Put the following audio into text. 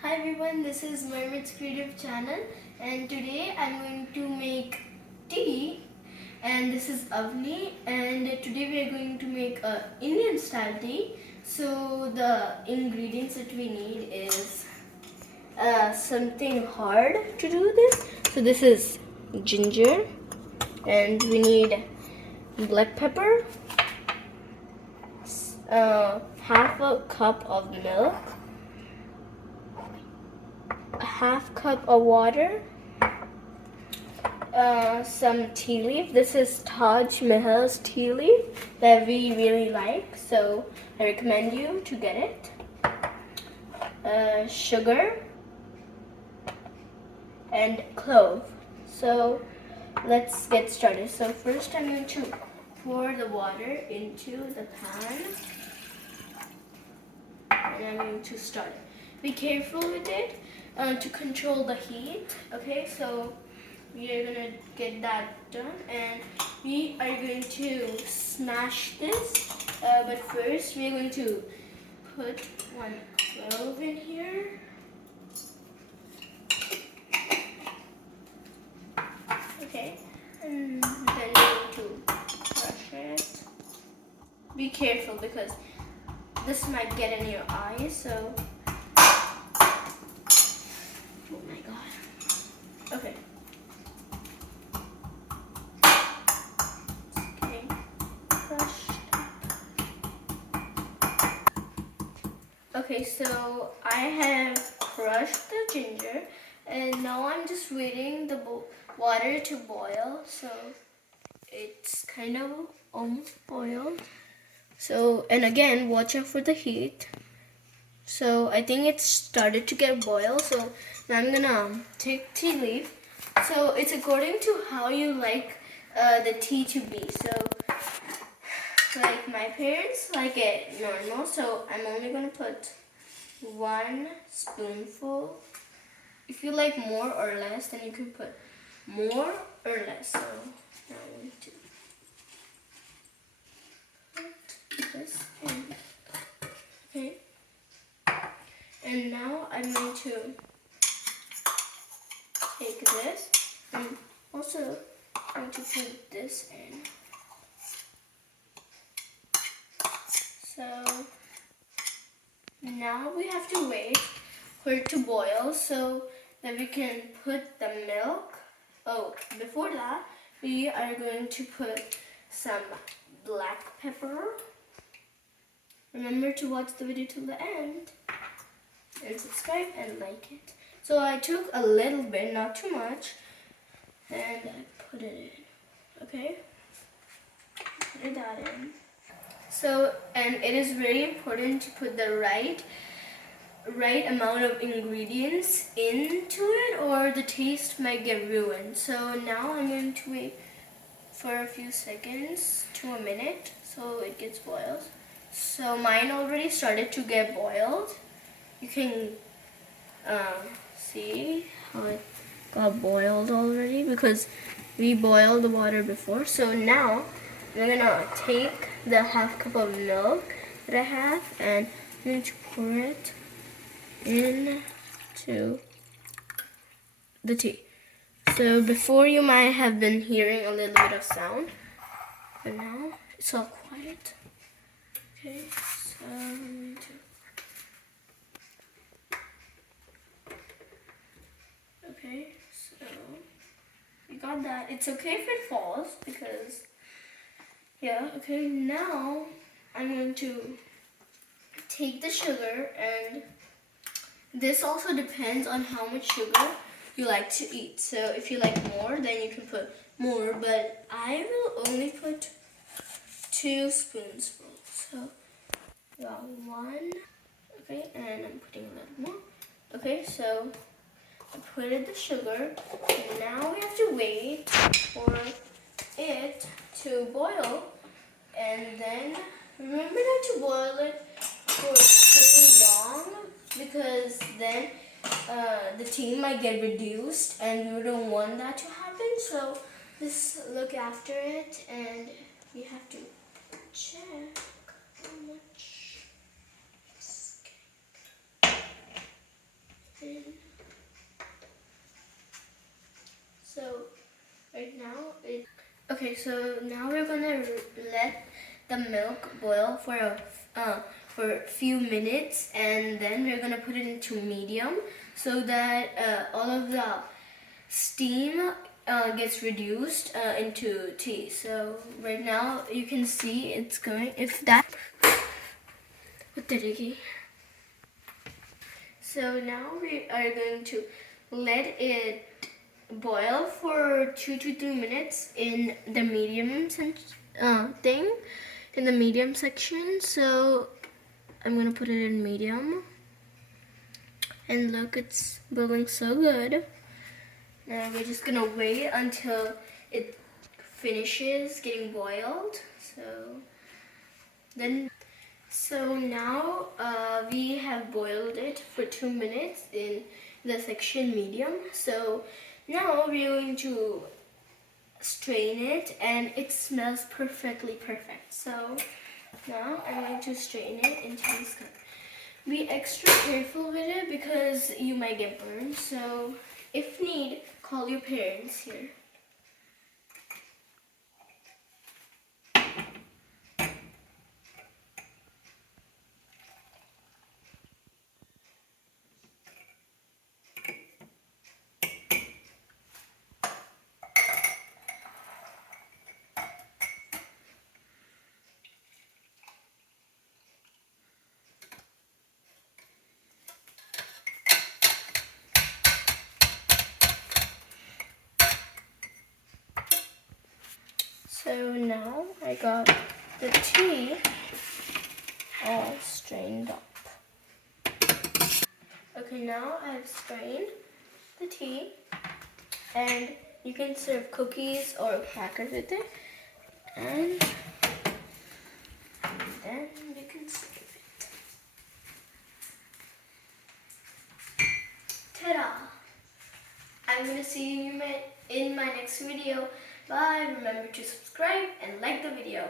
Hi everyone, this is Mermaids Creative channel and today I'm going to make tea and this is Avni and today we are going to make a Indian style tea. So the ingredients that we need is something hard to do this. So this is ginger and we need black pepper, half a cup of milk, a half cup of water, some tea leaf. This is Taj Mahal's tea leaf that we really like, so I recommend you to get it. Sugar and clove. So let's get started. So first I'm going to pour the water into the pan and I'm going to start it. Be careful with it to control the heat. Okay, so we are gonna get that done and we are going to smash this. But first we are going to put one clove in here. Okay, and then we're going to crush it. Be careful because this might get in your eyes, so. Oh my god. Okay. Okay. Crushed. Okay, so I have crushed the ginger and now I'm just waiting the water to boil. So it's kind of almost boiled. So, and again, watch out for the heat. So I think it's started to get boiled. So now I'm gonna take tea leaf. So it's according to how you like the tea to be. So like my parents like it normal. So I'm only gonna put 1 spoonful. If you like more or less, then you can put more or less. So now I'm going to put this in. Okay. And now I'm going to take this and also going to put this in. So now we have to wait for it to boil so that we can put the milk. Oh, before that, we are going to put some black pepper. Remember to watch the video till the end and subscribe and like it. So I took a little bit, not too much, and I put it in. Okay? Put that in. So, and it is very important to put the right amount of ingredients into it or the taste might get ruined. So now I'm going to wait for a few seconds to a minute so it gets boiled. So mine already started to get boiled. You can see how it got boiled already because we boiled the water before. So now I'm gonna take the half cup of milk that I have and I'm going to pour it into the tea. So before you might have been hearing a little bit of sound, but now it's all quiet. Okay, so I'm going to. Okay, so we got that. It's okay if it falls because, yeah, okay, now I'm going to take the sugar and this also depends on how much sugar you like to eat. So if you like more, then you can put more, but I will only put 2 spoonsful. So got 1, okay, and I'm putting a little more. Okay, so I put in the sugar, and now we have to wait for it to boil, and then remember not to boil it for too long because then the tea might get reduced and we don't want that to happen. So just look after it and you have to check how much. Okay, so now we're gonna let the milk boil for a few minutes, and then we're gonna put it into medium so that all of the steam gets reduced into tea. So right now you can see it's going. If that, so now we are going to let it boil for 2 to 3 minutes in the medium thing, in the medium section. So I'm gonna put it in medium, and look, it's boiling so good. Now we're just gonna wait until it finishes getting boiled. So now we have boiled it for 2 minutes in the section medium. So now we're going to strain it, and it smells perfectly perfect. So now I'm going to strain it into this cup. Be extra careful with it because you might get burned. So if need, call your parents here. So now I got the tea all strained up. Okay, now I've strained the tea, and you can serve cookies or crackers with it, and then you can serve it. Ta-da! I'm gonna see you in my next video. Bye. Remember to subscribe and like the video.